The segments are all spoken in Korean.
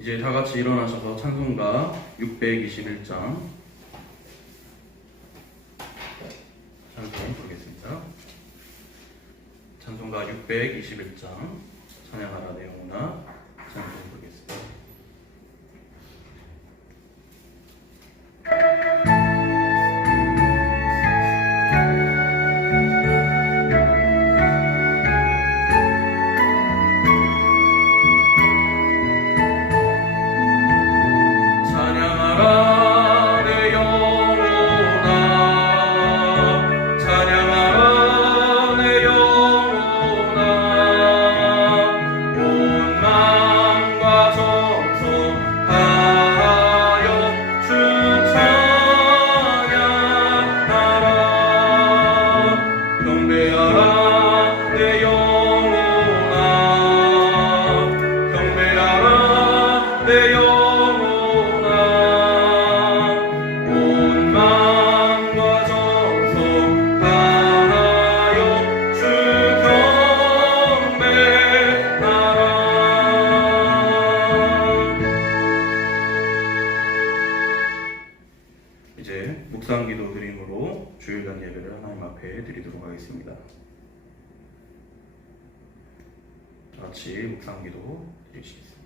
이제 다 같이 일어나셔서 찬송가 621장 찬송 부르겠습니다. 찬송가 621장 찬양하라 내 영혼아 찬송 부르겠습니다. 이제 묵상기도 드림으로 주일간 예배를 하나님 앞에 드리도록 하겠습니다. 같이 묵상기도 드리시겠습니다.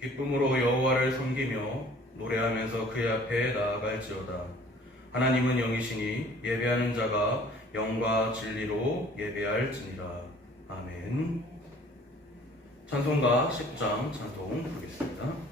기쁨으로 여호와를 섬기며 노래하면서 그의 앞에 나아갈지어다. 하나님은 영이시니 예배하는 자가 영과 진리로 예배할지니라. 아멘. 찬송가 10장 찬송 부르겠습니다.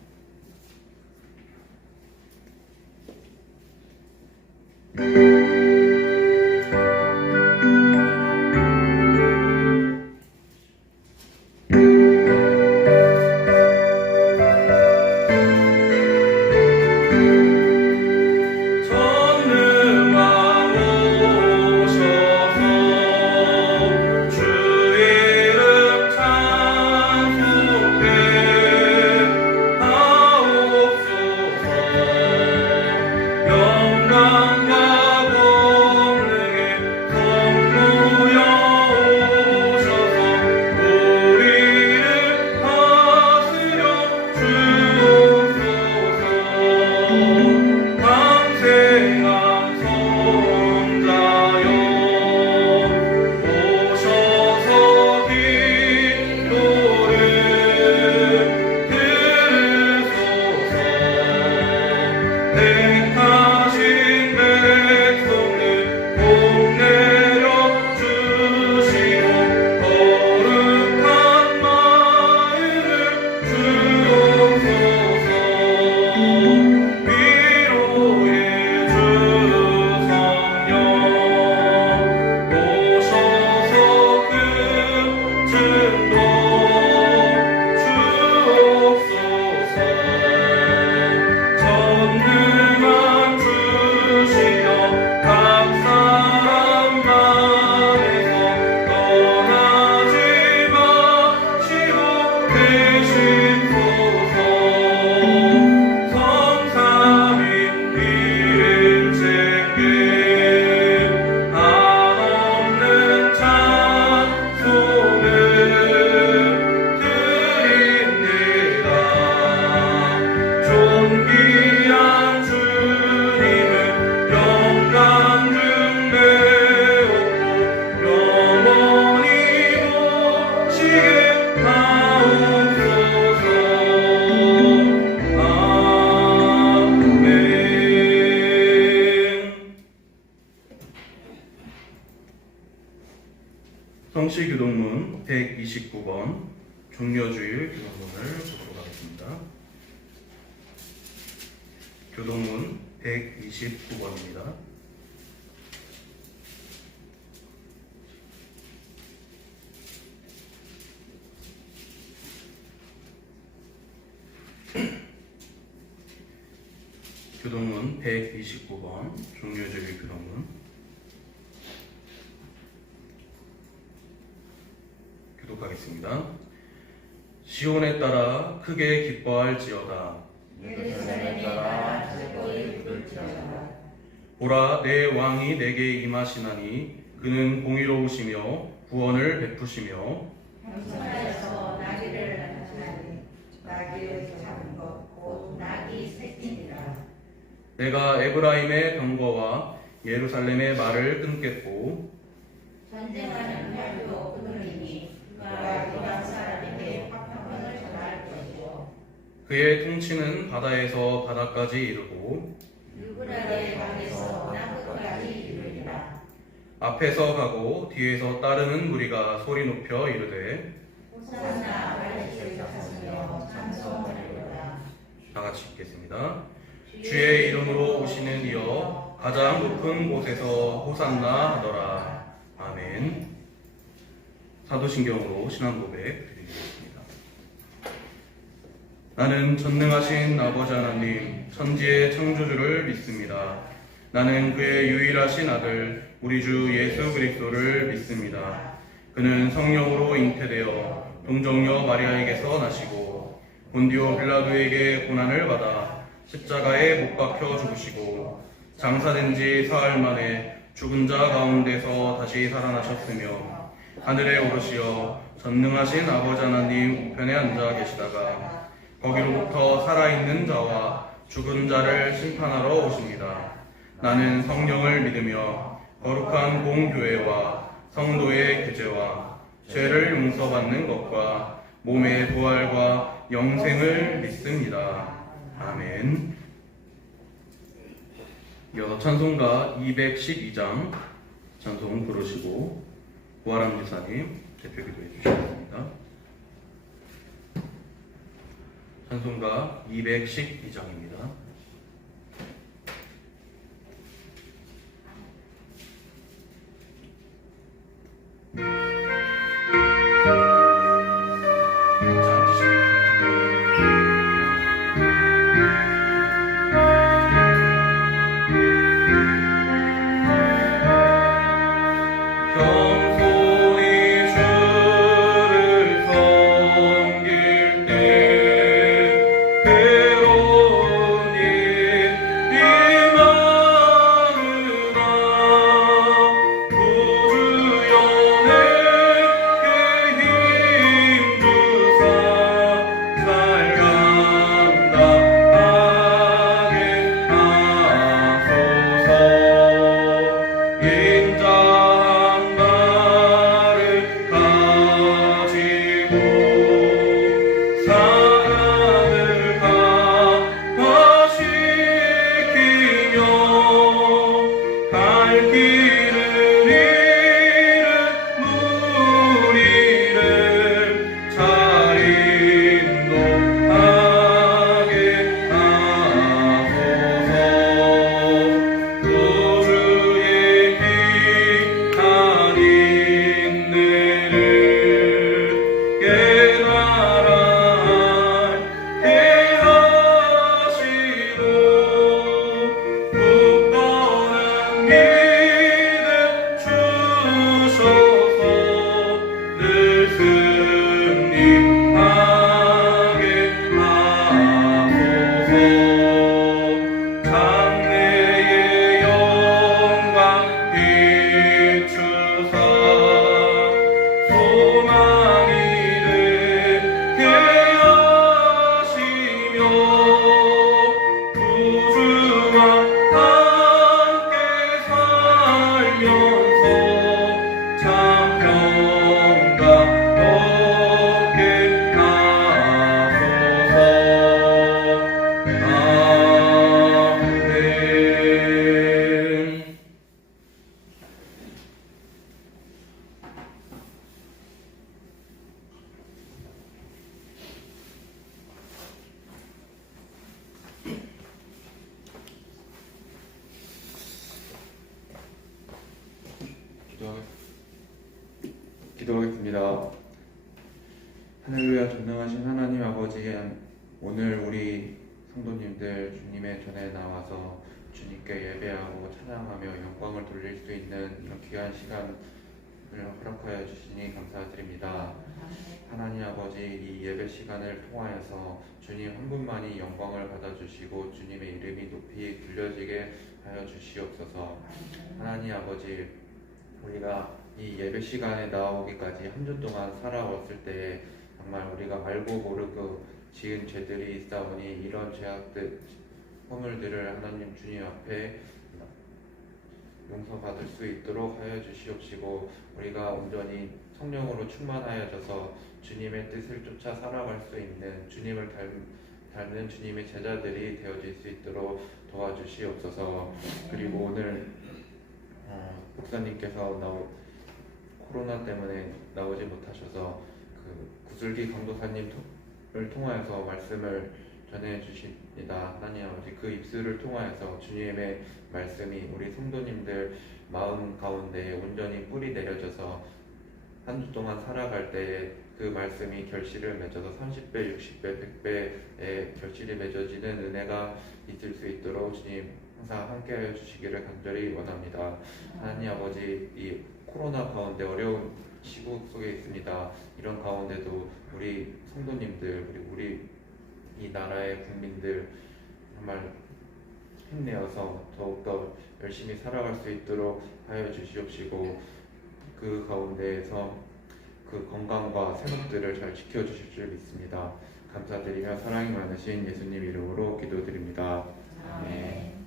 성시교동문 129번 종려주일 교동문을 보도록 하겠습니다. 교동문 129번입니다. 교동문 129번 종료주의 교동문 교독하겠습니다. 시온에 따라 크게 기뻐할지어다. 예루살렘에 따라 즐거이 부를지어다. 보라, 내 왕이 내게 임하시나니 그는 공의로우시며 구원을 베푸시며 평생하여서 나귀를 나타나니 나귀를 잡은 것 곧 나귀 새끼니라. 내가 에브라임의 병거와 예루살렘의 말을 끊겠고 전쟁하는 활도 끊으리니 그가 이방 사람에게 화평을 전할 것이요 그의 통치는 바다에서 바다까지 이르고 유브라데 강에서 남극까지 이르리라. 앞에서 가고 뒤에서 따르는 무리가 소리 높여 이르되 호산나 발치를 쳤으며 찬송하리로다. 다 같이 읽겠습니다. 주의 이름으로 오시는 이여 가장 높은 곳에서 호산나 하더라. 아멘. 사도신경으로 신앙 고백 드리겠습니다. 나는 전능하신 아버지 하나님 천지의 창조주를 믿습니다. 나는 그의 유일하신 아들 우리 주 예수 그리스도를 믿습니다. 그는 성령으로 잉태되어 동정녀 마리아에게서 나시고 본디오 빌라도에게 고난을 받아 십자가에 못 박혀 죽으시고 장사된 지 사흘 만에 죽은 자 가운데서 다시 살아나셨으며 하늘에 오르시어 전능하신 아버지 하나님 우편에 앉아 계시다가 거기로부터 살아있는 자와 죽은 자를 심판하러 오십니다. 나는 성령을 믿으며 거룩한 공교회와 성도의 교제와 죄를 용서받는 것과 몸의 부활과 영생을 믿습니다. 아멘. 이어서 찬송가 212장 찬송 부르시고 부활한 유사님 대표 기도해 주시겠습니다. 찬송가 212장입니다. 기도하겠습니다. 할렐루야. 전능하신 하나님 아버지, 오늘 우리 성도님들 주님의 전에 나와서 주님께 예배하고 찬양하며 영광을 돌릴 수 있는 이런 귀한 시간을 허락하여 주시니 감사드립니다. 하나님 아버지, 이 예배 시간을 통하여서 주님 한 분만이 영광을 받아주시고 주님의 이름이 높이 들려지게 하여 주시옵소서. 하나님 아버지, 우리가 이 예배 시간에 나오기까지 한 주 동안 살아왔을 때에 정말 우리가 알고 모르고 지은 죄들이 있사오니 이런 죄악들, 허물들을 하나님 주님 앞에 용서받을 수 있도록 하여 주시옵시고, 우리가 온전히 성령으로 충만하여져서 주님의 뜻을 쫓아 살아갈 수 있는 주님을 닮는 주님의 제자들이 되어질 수 있도록 도와주시옵소서. 그리고 오늘 목사님께서 코로나 때문에 나오지 못하셔서 그 구슬기 강도사님을 통하여서 말씀을 전해 주십니다. 하나님 아버지, 그 입술을 통하여서 주님의 말씀이 우리 성도님들 마음 가운데 온전히 뿌리 내려져서 한 주 동안 살아갈 때에 그 말씀이 결실을 맺어서 30배, 60배, 100배의 결실이 맺어지는 은혜가 있을 수 있도록 주님 항상 함께하여 주시기를 간절히 원합니다. 하나님 아버지, 이 코로나 가운데 어려운 시국 속에 있습니다. 이런 가운데도 우리 성도님들, 그리고 우리 이 나라의 국민들 정말 힘내어서 더욱더 열심히 살아갈 수 있도록 하여 주시옵시고, 그 가운데에서 그 건강과 생업들을 잘 지켜주실 줄 믿습니다. 감사드리며 사랑이 많으신 예수님 이름으로 기도드립니다. 아멘.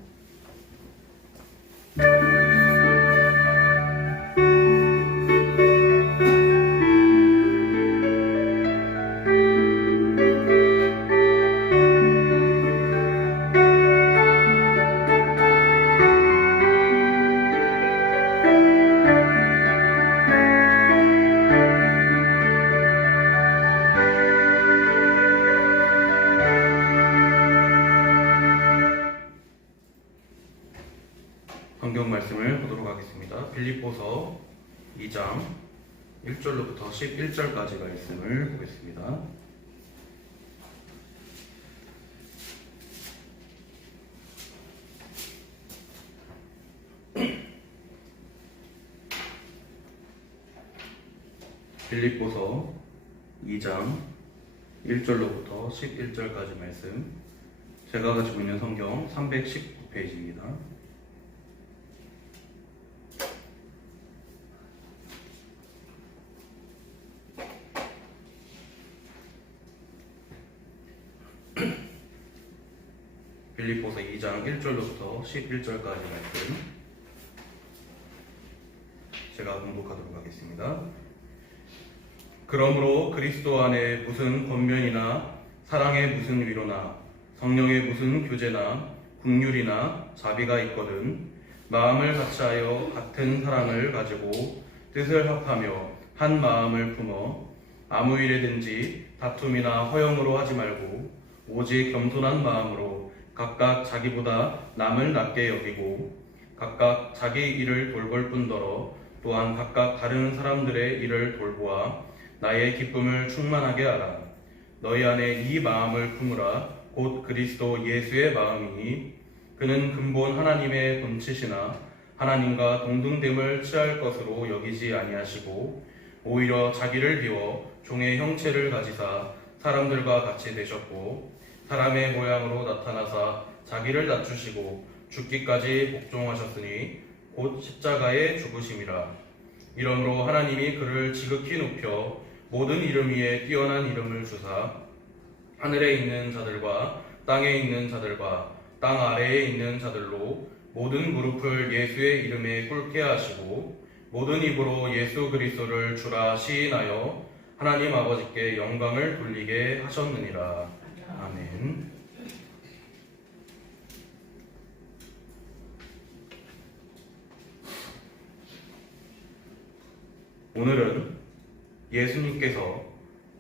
성경 말씀을 보도록 하겠습니다. 빌립보서 2장 1절로부터 11절까지 말씀을 보겠습니다. 빌립보서 2장 1절로부터 11절까지 말씀, 제가 가지고 있는 성경 319페이지입니다. 빌립보서 2장 1절로부터 11절까지 말씀, 제가 공독하도록 하겠습니다. 그러므로 그리스도 안에 무슨 권면이나 사랑의 무슨 위로나 성령의 무슨 교제나 긍휼이나 자비가 있거든 마음을 같이하여 같은 사랑을 가지고 뜻을 합하며 한 마음을 품어 아무 일에든지 다툼이나 허영으로 하지 말고 오직 겸손한 마음으로 각각 자기보다 남을 낮게 여기고 각각 자기 일을 돌볼 뿐더러 또한 각각 다른 사람들의 일을 돌보아 나의 기쁨을 충만하게 하라. 너희 안에 이 마음을 품으라. 곧 그리스도 예수의 마음이니 그는 근본 하나님의 본체시나 하나님과 동등됨을 취할 것으로 여기지 아니하시고 오히려 자기를 비워 종의 형체를 가지사 사람들과 같이 되셨고 사람의 모양으로 나타나사 자기를 낮추시고 죽기까지 복종하셨으니 곧 십자가의 죽으심이라. 이러므로 하나님이 그를 지극히 높여 모든 이름 위에 뛰어난 이름을 주사 하늘에 있는 자들과 땅에 있는 자들과 땅 아래에 있는 자들로 모든 무릎을 예수의 이름에 꿇게 하시고 모든 입으로 예수 그리스도를 주라 시인하여 하나님 아버지께 영광을 돌리게 하셨느니라. 아멘. 오늘은 예수님께서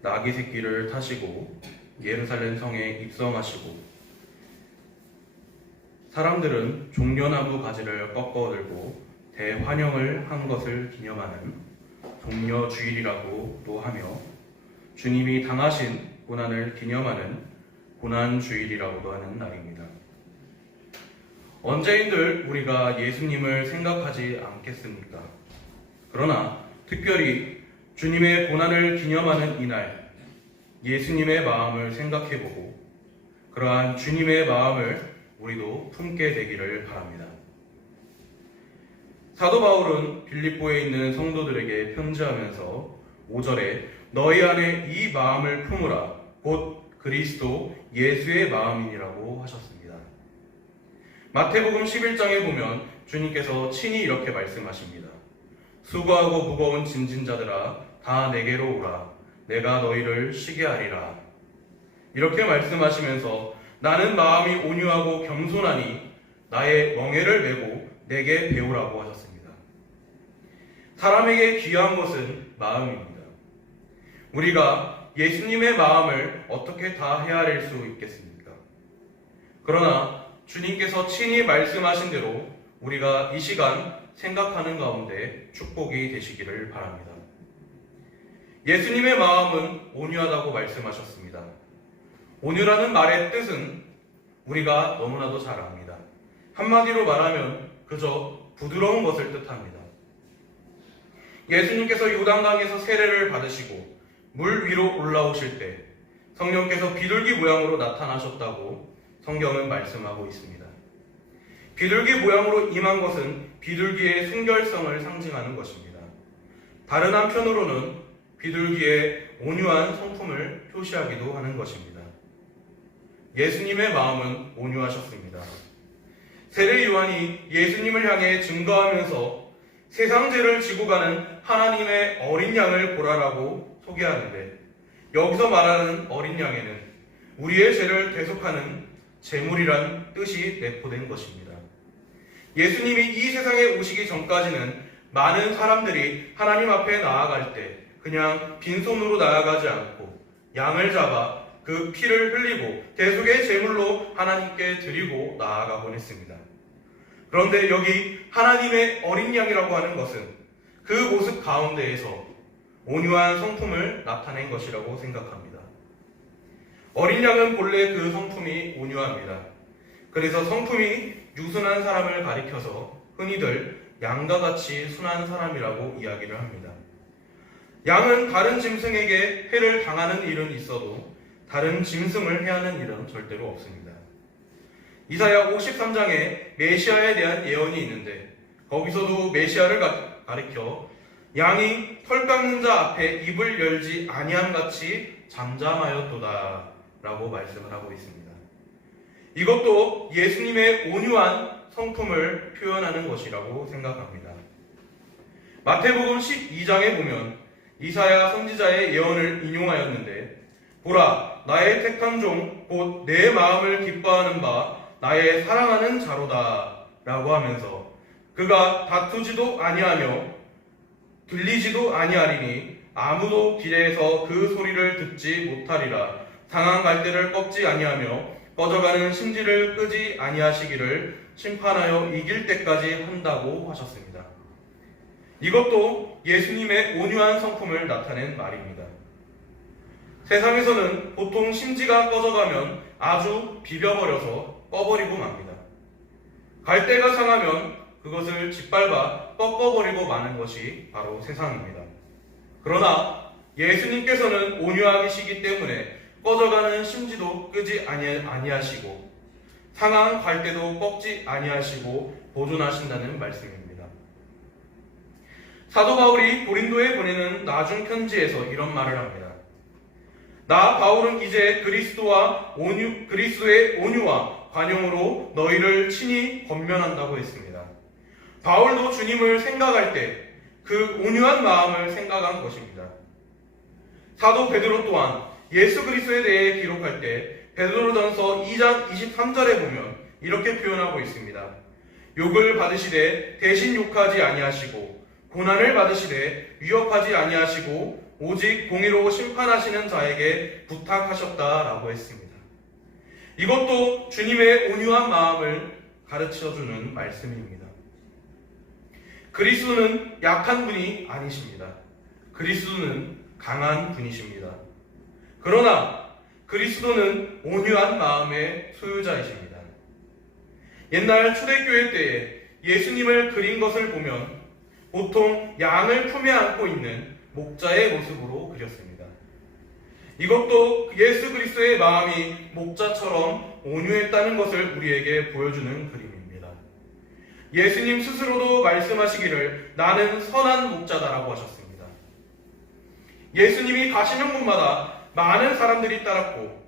나귀 새끼를 타시고 예루살렘 성에 입성하시고 사람들은 종려나무 가지를 꺾어 들고 대환영을 한 것을 기념하는 종려주일이라고도 하며 주님이 당하신 고난을 기념하는 고난주일이라고도 하는 날입니다. 언제인들 우리가 예수님을 생각하지 않겠습니까? 그러나 특별히 주님의 고난을 기념하는 이날, 예수님의 마음을 생각해보고 그러한 주님의 마음을 우리도 품게 되기를 바랍니다. 사도 바울은 빌립보에 있는 성도들에게 편지하면서 5절에 너희 안에 이 마음을 품으라 곧 그리스도 예수의 마음이니라고 하셨습니다. 마태복음 11장에 보면 주님께서 친히 이렇게 말씀하십니다. 수고하고 무거운 짐진 자들아 다 내게로 오라 내가 너희를 쉬게 하리라. 이렇게 말씀하시면서 나는 마음이 온유하고 겸손하니 나의 멍에를 메고 내게 배우라고 하셨습니다. 사람에게 귀한 것은 마음입니다. 우리가 예수님의 마음을 어떻게 다 헤아릴 수 있겠습니까? 그러나 주님께서 친히 말씀하신 대로 우리가 이 시간 생각하는 가운데 축복이 되시기를 바랍니다. 예수님의 마음은 온유하다고 말씀하셨습니다. 온유라는 말의 뜻은 우리가 너무나도 잘 압니다. 한마디로 말하면 그저 부드러운 것을 뜻합니다. 예수님께서 요단강에서 세례를 받으시고 물 위로 올라오실 때 성령께서 비둘기 모양으로 나타나셨다고 성경은 말씀하고 있습니다. 비둘기 모양으로 임한 것은 비둘기의 순결성을 상징하는 것입니다. 다른 한편으로는 비둘기의 온유한 성품을 표시하기도 하는 것입니다. 예수님의 마음은 온유하셨습니다. 세례 요한이 예수님을 향해 증거하면서 세상 죄를 지고 가는 하나님의 어린 양을 보라라고 소개하는데 여기서 말하는 어린 양에는 우리의 죄를 대속하는 제물이란 뜻이 내포된 것입니다. 예수님이 이 세상에 오시기 전까지는 많은 사람들이 하나님 앞에 나아갈 때 그냥 빈손으로 나아가지 않고 양을 잡아 그 피를 흘리고 대속의 제물로 하나님께 드리고 나아가곤 했습니다. 그런데 여기 하나님의 어린 양이라고 하는 것은 그 모습 가운데에서 온유한 성품을 나타낸 것이라고 생각합니다. 어린 양은 본래 그 성품이 온유합니다. 그래서 성품이 유순한 사람을 가리켜서 흔히들 양과 같이 순한 사람이라고 이야기를 합니다. 양은 다른 짐승에게 해를 당하는 일은 있어도 다른 짐승을 해하는 일은 절대로 없습니다. 이사야 53장에 메시아에 대한 예언이 있는데 거기서도 메시아를 가리켜 양이 털 깎는 자 앞에 입을 열지 아니함 같이 잠잠하였도다 라고 말씀을 하고 있습니다. 이것도 예수님의 온유한 성품을 표현하는 것이라고 생각합니다. 마태복음 12장에 보면 이사야 선지자의 예언을 인용하였는데 보라 나의 택한 종 곧 내 마음을 기뻐하는 바 나의 사랑하는 자로다 라고 하면서 그가 다투지도 아니하며 들리지도 아니하리니 아무도 길에서 그 소리를 듣지 못하리라. 상한 갈대를 꺾지 아니하며 꺼져가는 심지를 끄지 아니하시기를 심판하여 이길 때까지 한다고 하셨습니다. 이것도 예수님의 온유한 성품을 나타낸 말입니다. 세상에서는 보통 심지가 꺼져가면 아주 비벼버려서 꺼버리고 맙니다. 갈대가 상하면 그것을 짓밟아 꺾어버리고 마는 것이 바로 세상입니다. 그러나 예수님께서는 온유하시기 때문에 꺼져가는 심지도 끄지 아니하시고 상한 갈대도 꺾지 아니하시고 보존하신다는 말씀입니다. 사도 바울이 고린도에 보내는 나중 편지에서 이런 말을 합니다. 나 바울은 이제 그리스도의 온유와 관용으로 너희를 친히 권면한다고 했습니다. 바울도 주님을 생각할 때 그 온유한 마음을 생각한 것입니다. 사도 베드로 또한 예수 그리스도에 대해 기록할 때 베드로전서 2장 23절에 보면 이렇게 표현하고 있습니다. 욕을 받으시되 대신 욕하지 아니하시고 고난을 받으시되 위협하지 아니하시고 오직 공의로 심판하시는 자에게 부탁하셨다라고 했습니다. 이것도 주님의 온유한 마음을 가르쳐주는 말씀입니다. 그리스도는 약한 분이 아니십니다. 그리스도는 강한 분이십니다. 그러나 그리스도는 온유한 마음의 소유자이십니다. 옛날 초대교회 때에 예수님을 그린 것을 보면 보통 양을 품에 안고 있는 목자의 모습으로 그렸습니다. 이것도 예수 그리스도의 마음이 목자처럼 온유했다는 것을 우리에게 보여주는 그림입니다. 예수님 스스로도 말씀하시기를 나는 선한 목자다라고 하셨습니다. 예수님이 가시는 곳마다 많은 사람들이 따랐고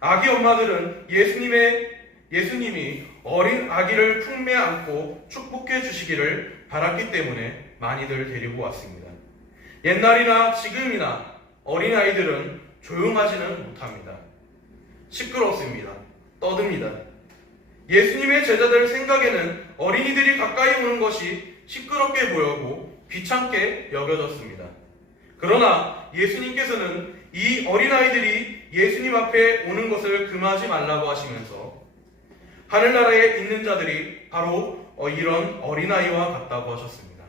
아기 엄마들은 예수님이 어린 아기를 품에 안고 축복해 주시기를 바랐기 때문에 많이들 데리고 왔습니다. 옛날이나 지금이나 어린아이들은 조용하지는 못합니다. 시끄럽습니다. 떠듭니다. 예수님의 제자들 생각에는 어린이들이 가까이 오는 것이 시끄럽게 보이고 귀찮게 여겨졌습니다. 그러나 예수님께서는 이 어린아이들이 예수님 앞에 오는 것을 금하지 말라고 하시면서 하늘나라에 있는 자들이 바로 이런 어린아이와 같다고 하셨습니다.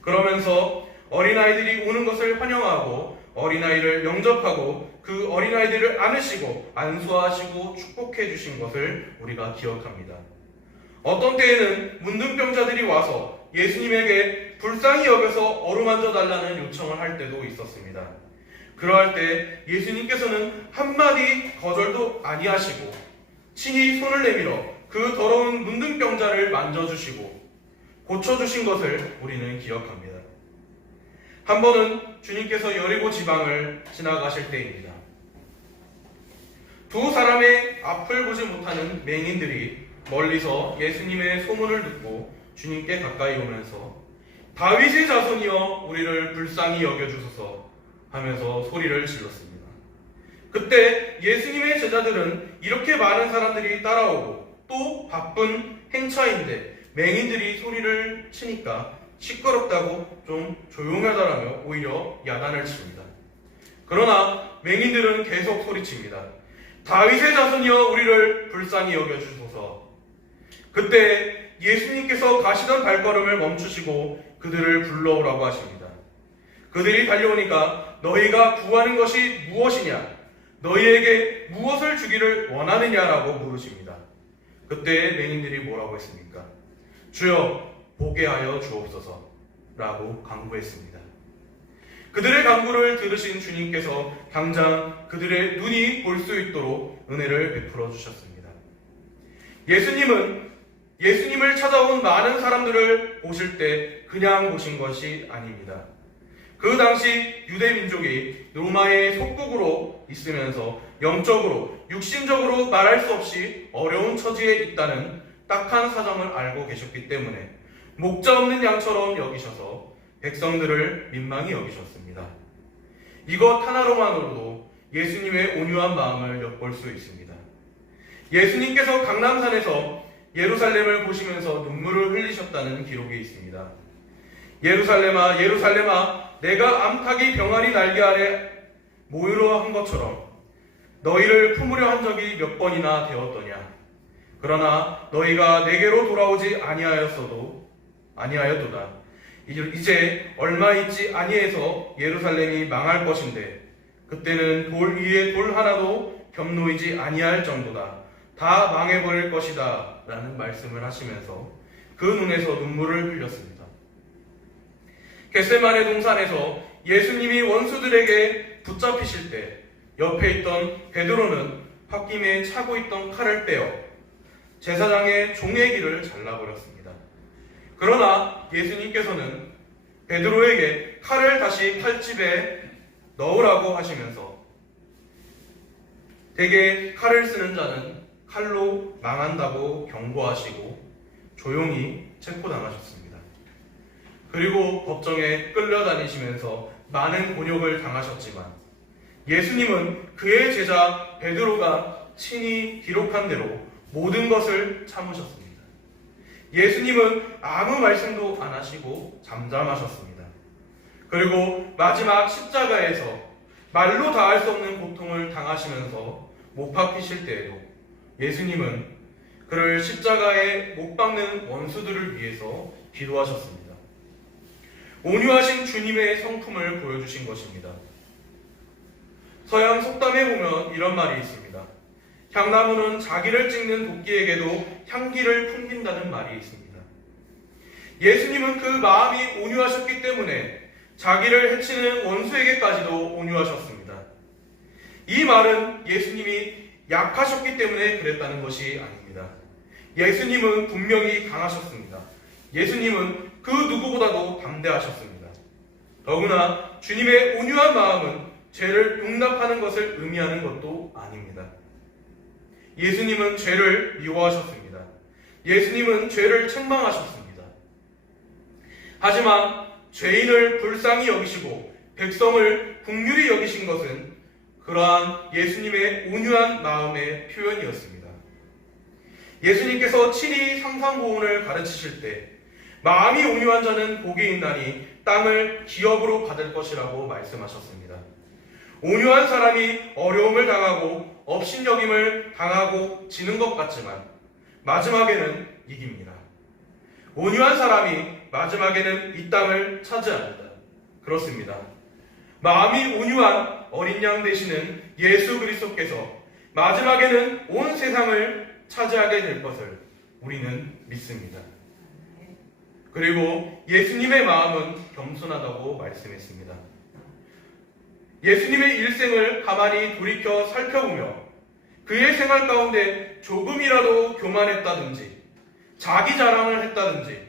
그러면서 어린아이들이 오는 것을 환영하고 어린아이를 영접하고 그 어린아이들을 안으시고 안수하시고 축복해 주신 것을 우리가 기억합니다. 어떤 때에는 문둥병자들이 와서 예수님에게 불쌍히 여겨서 어루만져 달라는 요청을 할 때도 있었습니다. 그러할 때 예수님께서는 한마디 거절도 아니하시고 친히 손을 내밀어 그 더러운 문둥병자를 만져주시고 고쳐주신 것을 우리는 기억합니다. 한 번은 주님께서 여리고 지방을 지나가실 때입니다. 두 사람의 앞을 보지 못하는 맹인들이 멀리서 예수님의 소문을 듣고 주님께 가까이 오면서 다윗의 자손이여 우리를 불쌍히 여겨주소서 하면서 소리를 질렀습니다. 그때 예수님의 제자들은 이렇게 많은 사람들이 따라오고 또 바쁜 행차인데 맹인들이 소리를 치니까 시끄럽다고 좀 조용하다라며 오히려 야단을 칩니다. 그러나 맹인들은 계속 소리칩니다. 다윗의 자손이여 우리를 불쌍히 여겨주소서. 그때 예수님께서 가시던 발걸음을 멈추시고 그들을 불러오라고 하십니다. 그들이 달려오니까 너희가 구하는 것이 무엇이냐? 너희에게 무엇을 주기를 원하느냐라고 물으십니다. 그때 맹인들이 뭐라고 했습니까? 주여 보게 하여 주옵소서 라고 간구했습니다. 그들의 간구를 들으신 주님께서 당장 그들의 눈이 볼 수 있도록 은혜를 베풀어 주셨습니다. 예수님을 찾아온 많은 사람들을 보실 때 그냥 보신 것이 아닙니다. 그 당시 유대 민족이 로마의 속국으로 있으면서 영적으로, 육신적으로 말할 수 없이 어려운 처지에 있다는 딱한 사정을 알고 계셨기 때문에 목자 없는 양처럼 여기셔서 백성들을 민망히 여기셨습니다. 이것 하나로만으로도 예수님의 온유한 마음을 엿볼 수 있습니다. 예수님께서 강남산에서 예루살렘을 보시면서 눈물을 흘리셨다는 기록이 있습니다. 예루살렘아 예루살렘아 내가 암탉이 병아리 날개 아래 모이러 한 것처럼 너희를 품으려 한 적이 몇 번이나 되었더냐. 그러나 너희가 내게로 돌아오지 아니하였도다. 이제 얼마 있지 아니해서 예루살렘이 망할 것인데 그때는 돌 위에 돌 하나도 겹놓이지 아니할 정도다. 다 망해버릴 것이다 라는 말씀을 하시면서 그 눈에서 눈물을 흘렸습니다. 겟세마네 동산에서 예수님이 원수들에게 붙잡히실 때 옆에 있던 베드로는 홧김에 차고 있던 칼을 빼어 제사장의 종의 귀를 잘라버렸습니다. 그러나 예수님께서는 베드로에게 칼을 다시 칼집에 넣으라고 하시면서 대개 칼을 쓰는 자는 칼로 망한다고 경고하시고 조용히 체포당하셨습니다. 그리고 법정에 끌려다니시면서 많은 곤욕을 당하셨지만 예수님은 그의 제자 베드로가 친히 기록한 대로 모든 것을 참으셨습니다. 예수님은 아무 말씀도 안 하시고 잠잠하셨습니다. 그리고 마지막 십자가에서 말로 다할 수 없는 고통을 당하시면서 못 박히실 때에도 예수님은 그를 십자가에 못 박는 원수들을 위해서 기도하셨습니다. 온유하신 주님의 성품을 보여주신 것입니다. 서양 속담에 보면 이런 말이 있습니다. 향나무는 자기를 찍는 도끼에게도 향기를 풍긴다는 말이 있습니다. 예수님은 그 마음이 온유하셨기 때문에 자기를 해치는 원수에게까지도 온유하셨습니다. 이 말은 예수님이 약하셨기 때문에 그랬다는 것이 아닙니다. 예수님은 분명히 강하셨습니다. 예수님은 그 누구보다도 담대하셨습니다. 더구나 주님의 온유한 마음은 죄를 용납하는 것을 의미하는 것도 아닙니다. 예수님은 죄를 미워하셨습니다. 예수님은 죄를 책망하셨습니다. 하지만 죄인을 불쌍히 여기시고 백성을 긍휼히 여기신 것은 그러한 예수님의 온유한 마음의 표현이었습니다. 예수님께서 친히 상상고운을 가르치실 때 마음이 온유한 자는 복이 있나니 땅을 기업으로 받을 것이라고 말씀하셨습니다. 온유한 사람이 어려움을 당하고 업신여김을 당하고 지는 것 같지만 마지막에는 이깁니다. 온유한 사람이 마지막에는 이 땅을 차지합니다. 그렇습니다. 마음이 온유한 어린 양 되시는 예수 그리스도께서 마지막에는 온 세상을 차지하게 될 것을 우리는 믿습니다. 그리고 예수님의 마음은 겸손하다고 말씀했습니다. 예수님의 일생을 가만히 돌이켜 살펴보며 그의 생활 가운데 조금이라도 교만했다든지 자기 자랑을 했다든지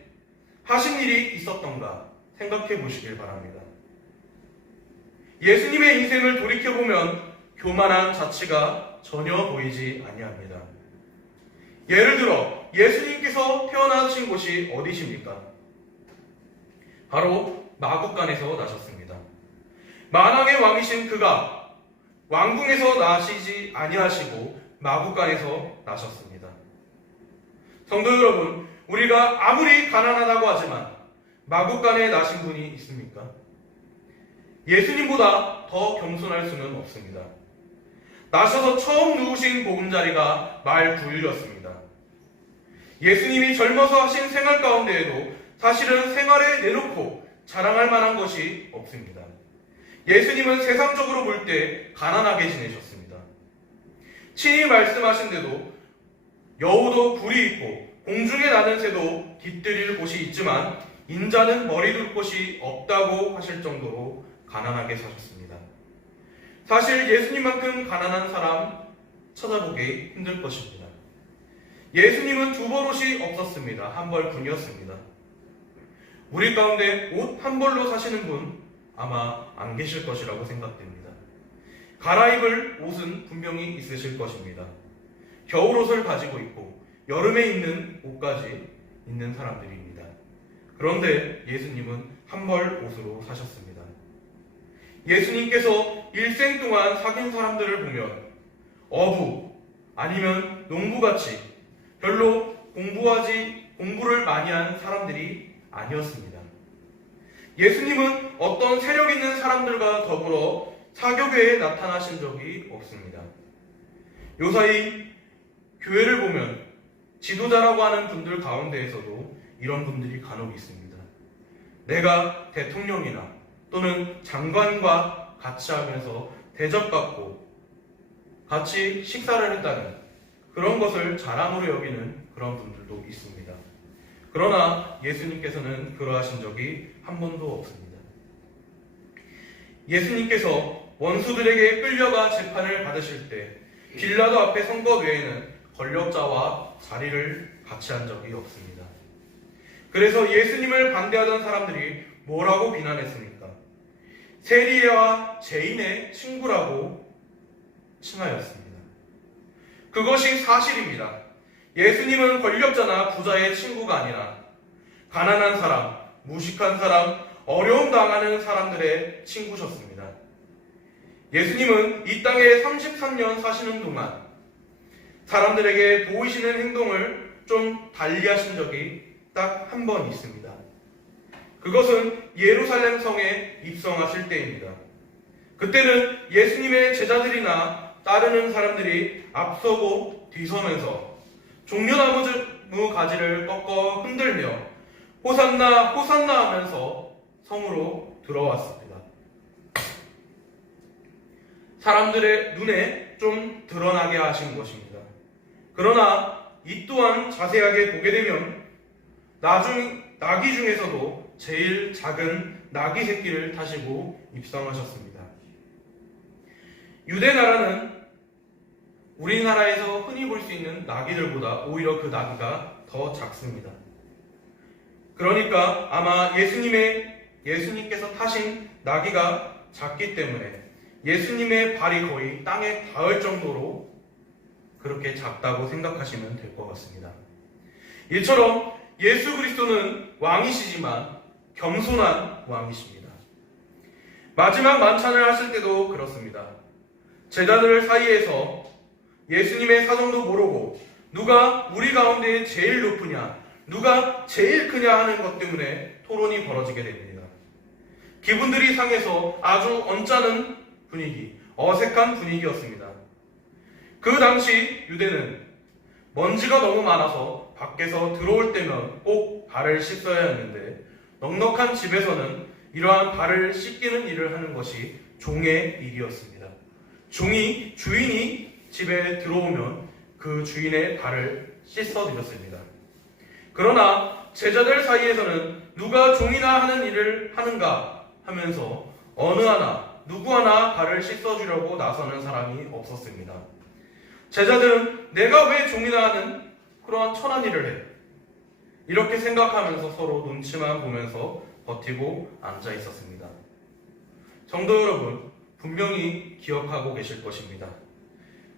하신 일이 있었던가 생각해 보시길 바랍니다. 예수님의 인생을 돌이켜보면 교만한 자취가 전혀 보이지 아니합니다. 예를 들어 예수님께서 태어나신 곳이 어디십니까? 바로 마국간에서 나셨습니다. 만왕의 왕이신 그가 왕궁에서 나시지 아니하시고 마국간에서 나셨습니다. 성도 여러분, 우리가 아무리 가난하다고 하지만 마국간에 나신 분이 있습니까? 예수님보다 더 겸손할 수는 없습니다. 나셔서 처음 누우신 보금자리가 말구유였습니다. 예수님이 젊어서 하신 생활 가운데에도 사실은 생활에 내놓고 자랑할 만한 것이 없습니다. 예수님은 세상적으로 볼 때 가난하게 지내셨습니다. 친히 말씀하신 대로 여우도 굴이 있고 공중에 나는 새도 깃들일 곳이 있지만 인자는 머리 둘 곳이 없다고 하실 정도로 가난하게 사셨습니다. 사실 예수님만큼 가난한 사람 찾아보기 힘들 것입니다. 예수님은 두 벌 옷이 없었습니다. 한 벌뿐이었습니다. 우리 가운데 옷 한 벌로 사시는 분 아마 안 계실 것이라고 생각됩니다. 갈아입을 옷은 분명히 있으실 것입니다. 겨울옷을 가지고 있고 여름에 입는 옷까지 있는 사람들입니다. 그런데 예수님은 한 벌 옷으로 사셨습니다. 예수님께서 일생 동안 사귄 사람들을 보면 어부 아니면 농부같이 별로 공부를 많이 한 사람들이 아니었습니다. 예수님은 어떤 세력 있는 사람들과 더불어 사교회에 나타나신 적이 없습니다. 요사이 교회를 보면 지도자라고 하는 분들 가운데에서도 이런 분들이 간혹 있습니다. 내가 대통령이나 또는 장관과 같이 하면서 대접받고 같이 식사를 했다는 그런 것을 자랑으로 여기는 그런 분들도 있습니다. 그러나 예수님께서는 그러하신 적이 한 번도 없습니다. 예수님께서 원수들에게 끌려가 재판을 받으실 때 빌라도 앞에 선 것 외에는 권력자와 자리를 같이 한 적이 없습니다. 그래서 예수님을 반대하던 사람들이 뭐라고 비난했습니까? 세리와 죄인의 친구라고 칭하였습니다. 그것이 사실입니다. 예수님은 권력자나 부자의 친구가 아니라 가난한 사람, 무식한 사람, 어려움 당하는 사람들의 친구셨습니다. 예수님은 이 땅에 33년 사시는 동안 사람들에게 보이시는 행동을 좀 달리하신 적이 딱 한 번 있습니다. 그것은 예루살렘 성에 입성하실 때입니다. 그때는 예수님의 제자들이나 따르는 사람들이 앞서고 뒤서면서 종려나무 가지를 꺾어 흔들며 호산나 호산나 하면서 성으로 들어왔습니다. 사람들의 눈에 좀 드러나게 하신 것입니다. 그러나 이 또한 자세하게 보게 되면 나귀 중에서도 제일 작은 나귀 새끼를 타시고 입성하셨습니다. 유대 나라는 우리나라에서 흔히 볼 수 있는 나귀들보다 오히려 그 나귀가 더 작습니다. 그러니까 아마 예수님께서 타신 나귀가 작기 때문에 예수님의 발이 거의 땅에 닿을 정도로 그렇게 작다고 생각하시면 될 것 같습니다. 이처럼 예수 그리스도는 왕이시지만 겸손한 왕이십니다. 마지막 만찬을 하실 때도 그렇습니다. 제자들 사이에서 예수님의 사정도 모르고 누가 우리 가운데 제일 높으냐, 누가 제일 크냐 하는 것 때문에 토론이 벌어지게 됩니다. 기분들이 상해서 아주 언짢은 분위기, 어색한 분위기였습니다. 그 당시 유대는 먼지가 너무 많아서 밖에서 들어올 때면 꼭 발을 씻어야 했는데 넉넉한 집에서는 이러한 발을 씻기는 일을 하는 것이 종의 일이었습니다. 주인이 집에 들어오면 그 주인의 발을 씻어드렸습니다. 그러나 제자들 사이에서는 누가 종이나 하는 일을 하는가 하면서 누구 하나 발을 씻어주려고 나서는 사람이 없었습니다. 제자들은 내가 왜 종이나 하는 그러한 천한 일을 해? 이렇게 생각하면서 서로 눈치만 보면서 버티고 앉아 있었습니다. 성도 여러분, 분명히 기억하고 계실 것입니다.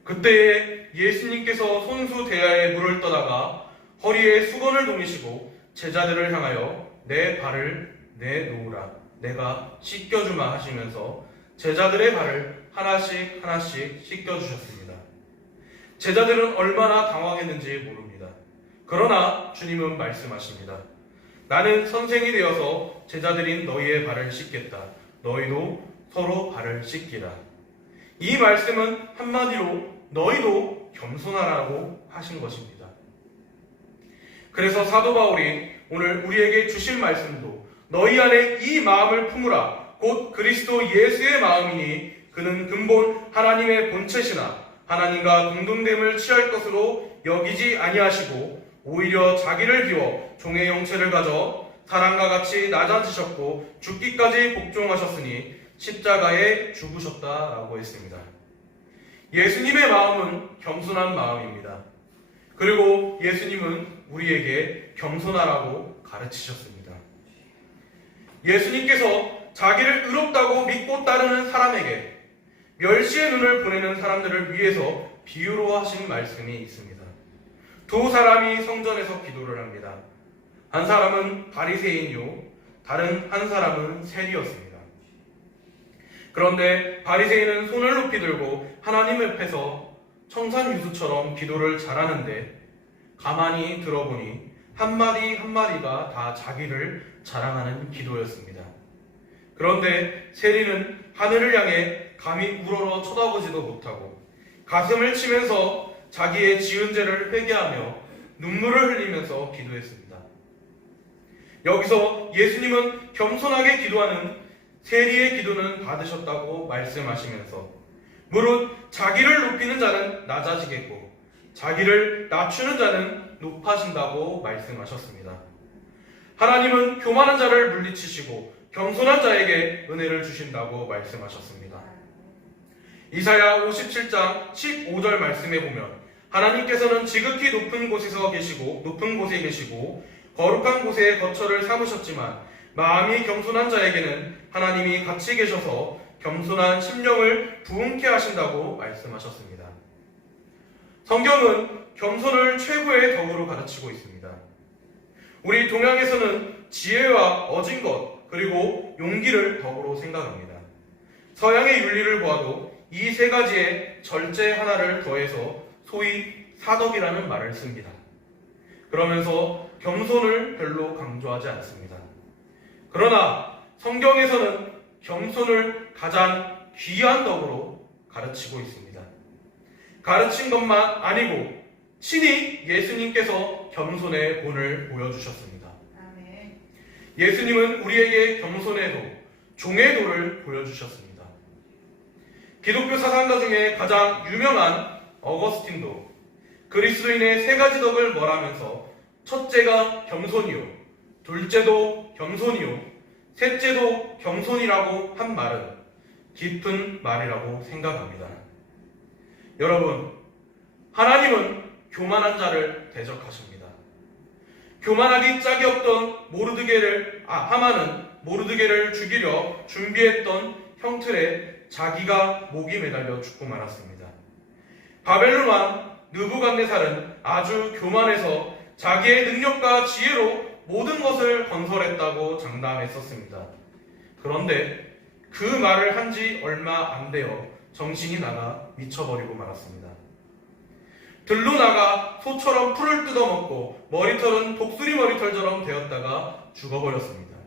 그때에 예수님께서 손수 대야에 물을 떠다가 허리에 수건을 동이시고 제자들을 향하여 내 발을 내놓으라, 내가 씻겨주마 하시면서 제자들의 발을 하나씩 씻겨주셨습니다. 제자들은 얼마나 당황했는지 모릅니다. 그러나 주님은 말씀하십니다. 나는 선생이 되어서 제자들인 너희의 발을 씻겠다. 너희도 서로 발을 씻기라. 이 말씀은 한마디로 너희도 겸손하라고 하신 것입니다. 그래서 사도 바울이 오늘 우리에게 주신 말씀도 너희 안에 이 마음을 품으라. 곧 그리스도 예수의 마음이니 그는 근본 하나님의 본체시나 하나님과 동등됨을 취할 것으로 여기지 아니하시고 오히려 자기를 비워 종의 형체를 가져 사람과 같이 낮아지셨고 죽기까지 복종하셨으니 십자가에 죽으셨다라고 했습니다. 예수님의 마음은 겸손한 마음입니다. 그리고 예수님은 우리에게 겸손하라고 가르치셨습니다. 예수님께서 자기를 의롭다고 믿고 따르는 사람에게 멸시의 눈을 보내는 사람들을 위해서 비유로 하신 말씀이 있습니다. 두 사람이 성전에서 기도를 합니다. 한 사람은 바리새인이요, 다른 한 사람은 세리였습니다. 그런데 바리새인은 손을 높이 들고 하나님 옆에서 청산유수처럼 기도를 잘하는데 가만히 들어보니 한마디 한마디가 다 자기를 자랑하는 기도였습니다. 그런데 세리는 하늘을 향해 감히 우러러 쳐다보지도 못하고 가슴을 치면서 자기의 지은 죄를 회개하며 눈물을 흘리면서 기도했습니다. 여기서 예수님은 겸손하게 기도하는 세리의 기도는 받으셨다고 말씀하시면서 무릇 자기를 높이는 자는 낮아지겠고 자기를 낮추는 자는 높아진다고 말씀하셨습니다. 하나님은 교만한 자를 물리치시고 겸손한 자에게 은혜를 주신다고 말씀하셨습니다. 이사야 57장 15절 말씀에 보면 하나님께서는 지극히 높은 곳에 계시고 거룩한 곳에 거처를 삼으셨지만 마음이 겸손한 자에게는 하나님이 같이 계셔서 겸손한 심령을 부흥케 하신다고 말씀하셨습니다. 성경은 겸손을 최고의 덕으로 가르치고 있습니다. 우리 동양에서는 지혜와 어진 것 그리고 용기를 덕으로 생각합니다. 서양의 윤리를 보아도 이 세 가지에 절제 하나를 더해서 소위 사덕이라는 말을 씁니다. 그러면서 겸손을 별로 강조하지 않습니다. 그러나 성경에서는 겸손을 가장 귀한 덕으로 가르치고 있습니다. 가르친 것만 아니고 친히 예수님께서 겸손의 본을 보여주셨습니다. 아멘. 예수님은 우리에게 겸손의 도, 종의 도를 보여주셨습니다. 기독교 사상가 중에 가장 유명한 어거스틴도 그리스도인의 세 가지 덕을 말하면서 첫째가 겸손이요, 둘째도 겸손이요, 셋째도 겸손이라고 한 말은 깊은 말이라고 생각합니다. 여러분, 하나님은 교만한 자를 대적하십니다. 교만하기 짝이 없던 하만은 모르드게를 죽이려 준비했던 형틀에 자기가 목이 매달려 죽고 말았습니다. 바벨론 왕 느부갓네살은 아주 교만해서 자기의 능력과 지혜로 모든 것을 건설했다고 장담했었습니다. 그런데 그 말을 한 지 얼마 안 되어 정신이 나가 미쳐버리고 말았습니다. 들로 나가 소처럼 풀을 뜯어먹고 머리털은 독수리 머리털처럼 되었다가 죽어버렸습니다.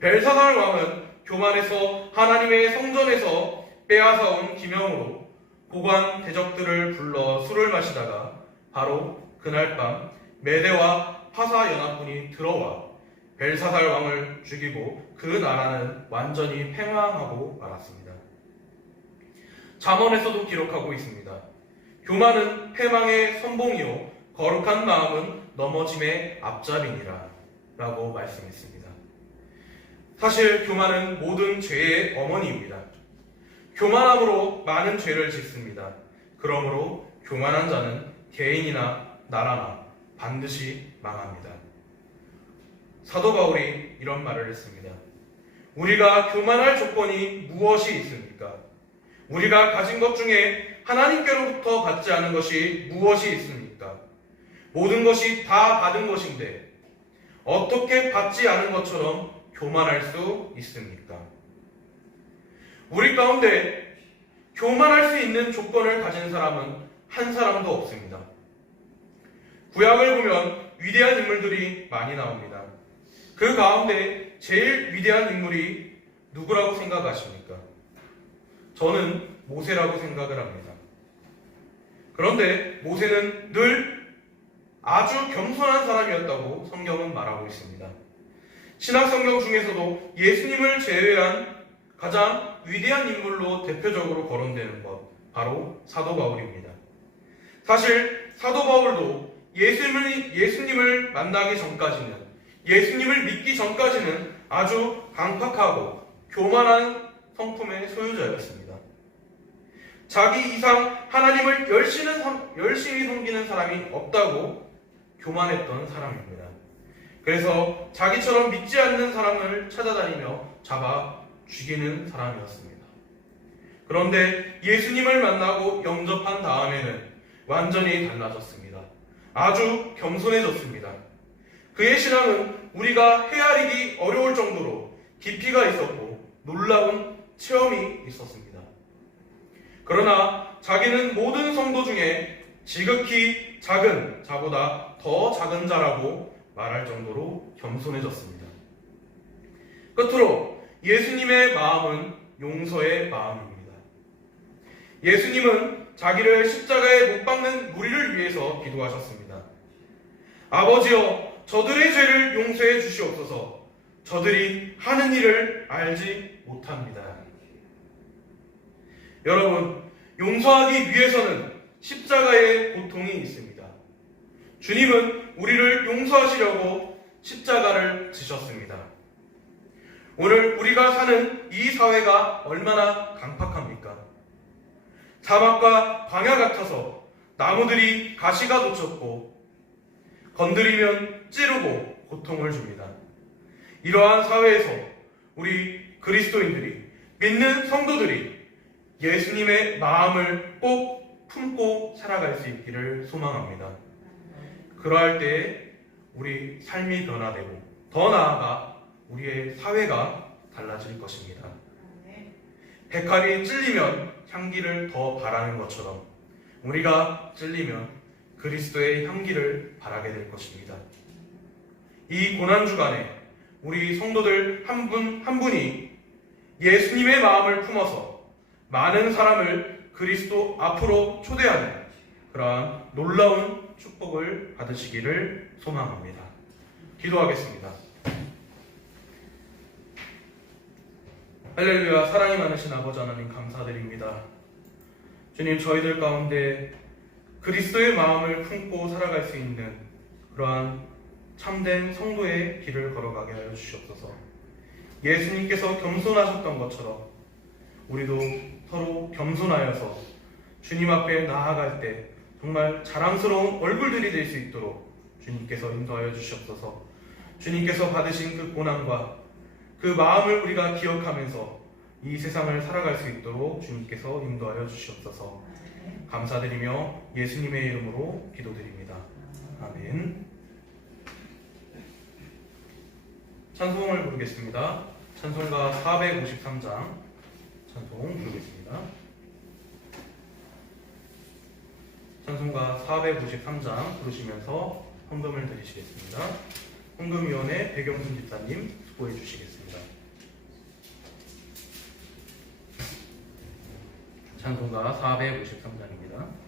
벨사살 왕은 교만해서 하나님의 성전에서 빼앗아온 기명으로 고관 대적들을 불러 술을 마시다가 바로 그날 밤 메대와 파사 연합군이 들어와 벨사살 왕을 죽이고 그 나라는 완전히 패망하고 말았습니다. 잠언에서도 기록하고 있습니다. 교만은 패망의 선봉이요 거룩한 마음은 넘어짐의 앞잡이니라 라고 말씀했습니다. 사실 교만은 모든 죄의 어머니입니다. 교만함으로 많은 죄를 짓습니다. 그러므로 교만한 자는 개인이나 나라나 반드시 망합니다. 사도 바울이 이런 말을 했습니다. 우리가 교만할 조건이 무엇이 있습니까? 우리가 가진 것 중에 하나님께로부터 받지 않은 것이 무엇이 있습니까? 모든 것이 다 받은 것인데 어떻게 받지 않은 것처럼 교만할 수 있습니까? 우리 가운데 교만할 수 있는 조건을 가진 사람은 한 사람도 없습니다. 구약을 보면 위대한 인물들이 많이 나옵니다. 그 가운데 제일 위대한 인물이 누구라고 생각하십니까? 저는 모세라고 생각을 합니다. 그런데 모세는 늘 아주 겸손한 사람이었다고 성경은 말하고 있습니다. 신약성경 중에서도 예수님을 제외한 가장 위대한 인물로 대표적으로 거론되는 것, 바로 사도 바울입니다. 사실 사도 바울도 예수님을 만나기 전까지는, 예수님을 믿기 전까지는 아주 강팍하고 교만한 성품의 소유자였습니다. 자기 이상 하나님을 열심히 섬기는 사람이 없다고 교만했던 사람입니다. 그래서 자기처럼 믿지 않는 사람을 찾아다니며 잡아 죽이는 사람이었습니다. 그런데 예수님을 만나고 영접한 다음에는 완전히 달라졌습니다. 아주 겸손해졌습니다. 그의 신앙은 우리가 헤아리기 어려울 정도로 깊이가 있었고 놀라운 체험이 있었습니다. 그러나 자기는 모든 성도 중에 지극히 작은 자보다 더 작은 자라고 말할 정도로 겸손해졌습니다. 끝으로 예수님의 마음은 용서의 마음입니다. 예수님은 자기를 십자가에 못 박는 무리를 위해서 기도하셨습니다. 아버지여, 저들의 죄를 용서해 주시옵소서. 저들이 하는 일을 알지 못합니다. 여러분, 용서하기 위해서는 십자가의 고통이 있습니다. 주님은 우리를 용서하시려고 십자가를 지셨습니다. 오늘 우리가 사는 이 사회가 얼마나 강팍합니까? 사막과 광야 같아서 나무들이 가시가 돋쳤고 건드리면 찌르고 고통을 줍니다. 이러한 사회에서 우리 그리스도인들이, 믿는 성도들이 예수님의 마음을 꼭 품고 살아갈 수 있기를 소망합니다. 그러할 때에 우리 삶이 변화되고 더 나아가 우리의 사회가 달라질 것입니다. 백합이 찔리면 향기를 더 바라는 것처럼 우리가 찔리면 그리스도의 향기를 바라게 될 것입니다. 이 고난주간에 우리 성도들 한 분 한 분이 예수님의 마음을 품어서 많은 사람을 그리스도 앞으로 초대하는 그러한 놀라운 축복을 받으시기를 소망합니다. 기도하겠습니다. 할렐루야. 사랑이 많으신 아버지 하나님 감사드립니다. 주님, 저희들 가운데 그리스도의 마음을 품고 살아갈 수 있는 그러한 참된 성도의 길을 걸어가게 하여 주시옵소서. 예수님께서 겸손하셨던 것처럼 우리도 서로 겸손하여서 주님 앞에 나아갈 때 정말 자랑스러운 얼굴들이 될 수 있도록 주님께서 인도하여 주시옵소서. 주님께서 받으신 그 고난과 그 마음을 우리가 기억하면서 이 세상을 살아갈 수 있도록 주님께서 인도하여 주시옵소서. 감사드리며 예수님의 이름으로 기도드립니다. 아멘. 찬송을 부르겠습니다. 찬송가 453장 찬송 부르겠습니다. 찬송가 453장 부르시면서 헌금을 드리시겠습니다. 헌금위원회 백영순 집사님 수고해 주시겠습니다. 찬송가 453장입니다.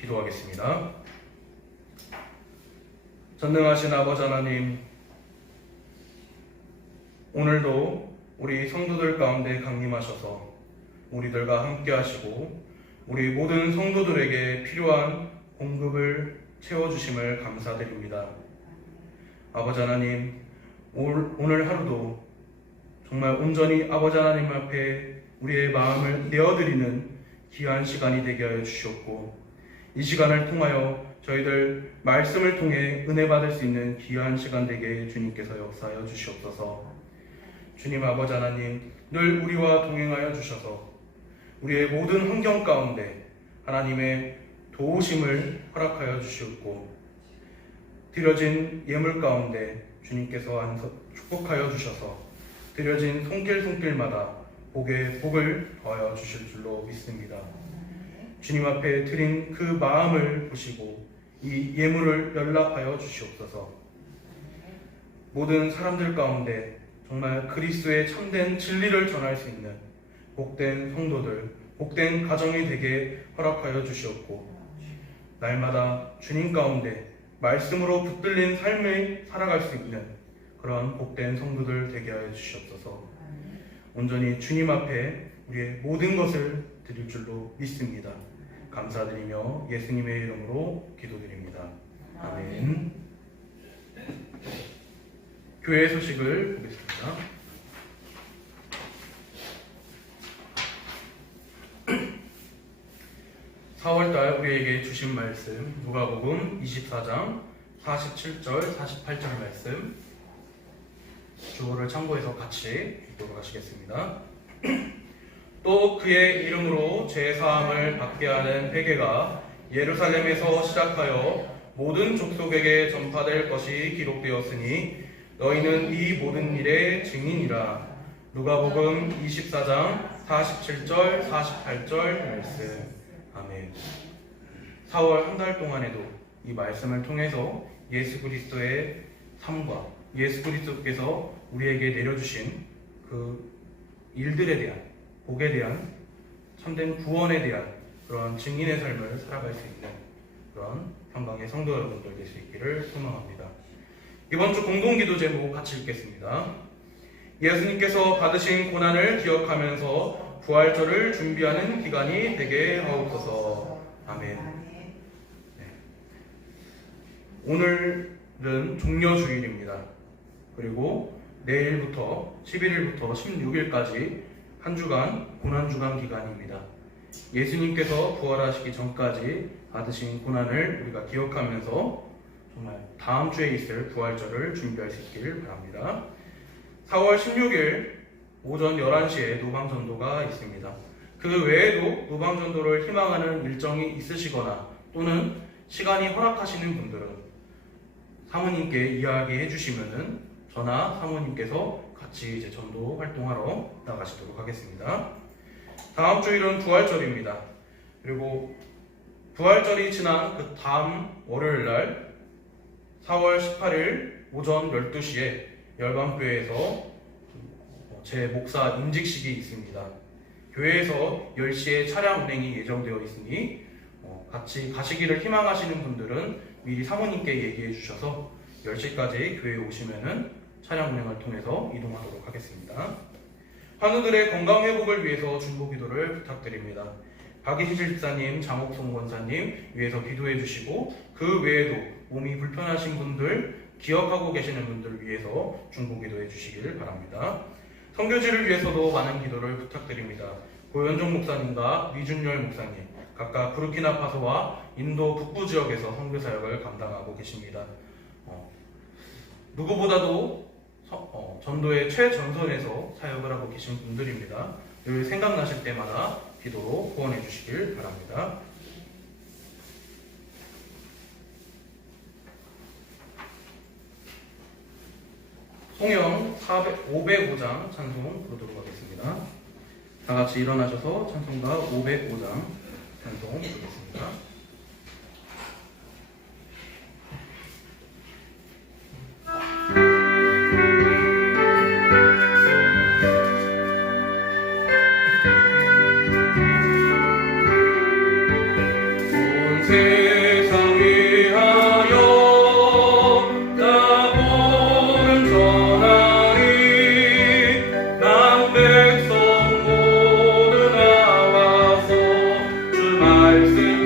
기도하겠습니다. 전능하신 아버지 하나님, 오늘도 우리 성도들 가운데 강림하셔서 우리들과 함께 하시고 우리 모든 성도들에게 필요한 공급을 채워주심을 감사드립니다. 아버지 하나님, 오늘 하루도 정말 온전히 아버지 하나님 앞에 우리의 마음을 내어드리는 귀한 시간이 되게 하여 주시옵고, 이 시간을 통하여 저희들 말씀을 통해 은혜 받을 수 있는 귀한 시간 되게 주님께서 역사하여 주시옵소서. 주님 아버지 하나님, 늘 우리와 동행하여 주셔서 우리의 모든 환경 가운데 하나님의 도우심을 허락하여 주시옵고, 드려진 예물 가운데 주님께서 축복하여 주셔서 드려진 손길마다 복을 더하여 주실 줄로 믿습니다. 주님 앞에 드린 그 마음을 보시고 이 예물을 연락하여 주시옵소서. 모든 사람들 가운데 정말 그리스도의 참된 진리를 전할 수 있는 복된 성도들, 복된 가정이 되게 허락하여 주시옵고, 날마다 주님 가운데 말씀으로 붙들린 삶을 살아갈 수 있는 그런 복된 성도들 되게 하여 주시옵소서. 온전히 주님 앞에 우리의 모든 것을 드릴 줄로 믿습니다. 감사드리며 예수님의 이름으로 기도드립니다. 아멘. 교회 소식을 보겠습니다. (4월달) 우리에게 주신 말씀 누가복음 24장 47절 48절 말씀 주어를 참고해서 같이 읽도록 하시겠습니다. 또 그의 이름으로 제사함을 받게 하는 회개가 예루살렘에서 시작하여 모든 족속에게 전파될 것이 기록되었으니 너희는 이 모든 일의 증인이라. 누가복음 24장 47절 48절 말씀. 아멘. 4월 한 달 동안에도 이 말씀을 통해서 예수 그리스도의 삶과 예수 그리스도께서 우리에게 내려주신 그 일들에 대한 복에 대한 참된 구원에 대한 그런 증인의 삶을 살아갈 수 있는 그런 평강의 성도 여러분들 될 수 있기를 소망합니다. 이번 주 공동기도 제목 같이 읽겠습니다. 예수님께서 받으신 고난을 기억하면서 부활절을 준비하는 기간이 되게 하옵소서. 아멘. 네. 오늘은 종려주일입니다. 그리고 내일부터 11일부터 16일까지 한 주간 고난주간 기간입니다. 예수님께서 부활하시기 전까지 받으신 고난을 우리가 기억하면서 정말 다음 주에 있을 부활절을 준비할 수 있기를 바랍니다. 4월 16일 오전 11시에 노방전도가 있습니다. 그 외에도 노방전도를 희망하는 일정이 있으시거나 또는 시간이 허락하시는 분들은 사모님께 이야기해 주시면은 저나 사모님께서 같이 이제 전도 활동하러 나가시도록 하겠습니다. 다음 주일은 부활절입니다. 그리고 부활절이 지난 그 다음 월요일 날 4월 18일 오전 12시에 열방교회에서 제 목사 임직식이 있습니다. 교회에서 10시에 차량 운행이 예정되어 있으니 같이 가시기를 희망하시는 분들은 미리 사모님께 얘기해 주셔서 10시까지 교회에 오시면은 차량 운행을 통해서 이동하도록 하겠습니다. 환우들의 건강 회복을 위해서 중보 기도를 부탁드립니다. 박희실 집사님, 장옥송 권사님 위해서 기도해 주시고 그 외에도 몸이 불편하신 분들, 기억하고 계시는 분들 위해서 중보 기도해 주시기를 바랍니다. 선교지를 위해서도 많은 기도를 부탁드립니다. 고현종 목사님과 위준열 목사님 각각 부르키나파소와 인도 북부 지역에서 선교 사역을 감당하고 계십니다. 누구보다도 전도의 최전선에서 사역을 하고 계신 분들입니다. 늘 생각나실 때마다 기도로 후원해 주시길 바랍니다. 송영 505장 찬송 부르도록 하겠습니다. 다 같이 일어나셔서 찬송가 505장 찬송 부르겠습니다. 말씀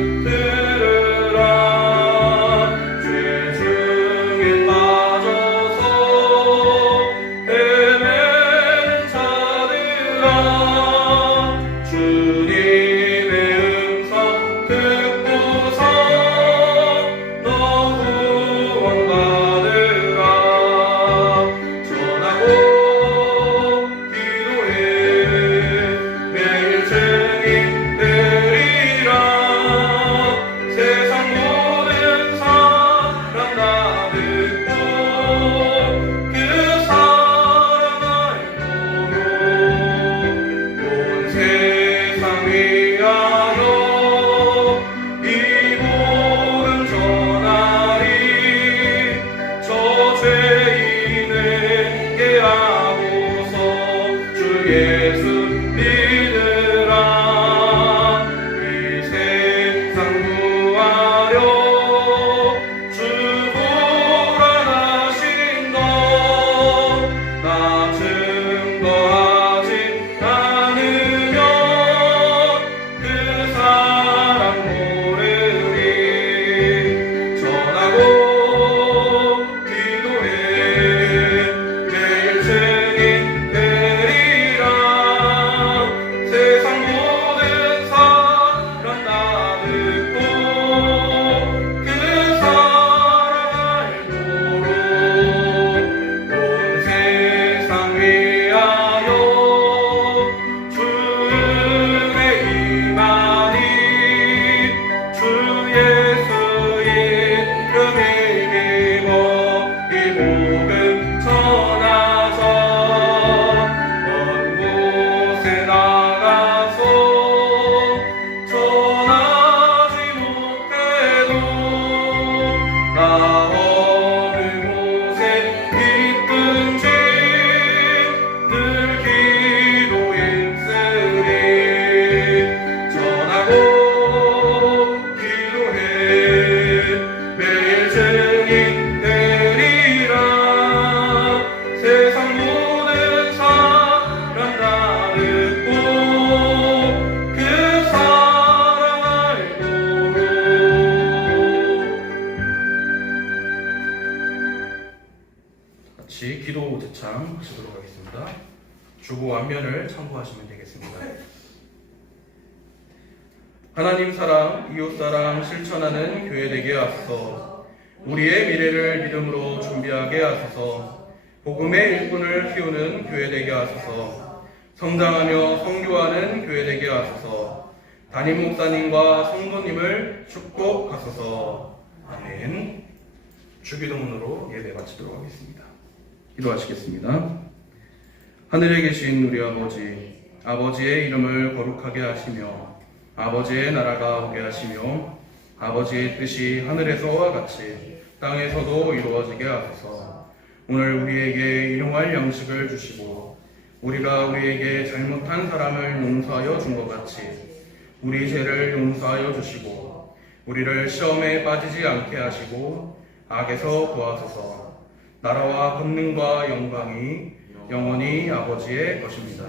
기도 제창 하시도록 하겠습니다. 주보 앞면을 참고하시면 되겠습니다. 하나님 사랑, 이웃 사랑 실천하는 교회 되게 하소서. 우리의 미래를 믿음으로 준비하게 하소서. 복음의 일꾼을 키우는 교회 되게 하소서. 성장하며 성교하는 교회 되게 하소서. 담임 목사님과 성도님을 축복하소서. 아멘. 주기도문으로 예배 마치도록 하겠습니다. 기도하시겠습니다. 하늘에 계신 우리 아버지, 아버지의 이름을 거룩하게 하시며 아버지의 나라가 오게 하시며 아버지의 뜻이 하늘에서와 같이 땅에서도 이루어지게 하소서. 오늘 우리에게 일용할 양식을 주시고 우리가 우리에게 잘못한 사람을 용서하여 준 것 같이 우리 죄를 용서하여 주시고 우리를 시험에 빠지지 않게 하시고 악에서 구하소서. 나라와 권능과 영광이 영원히 아버지의 것입니다.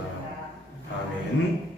아멘.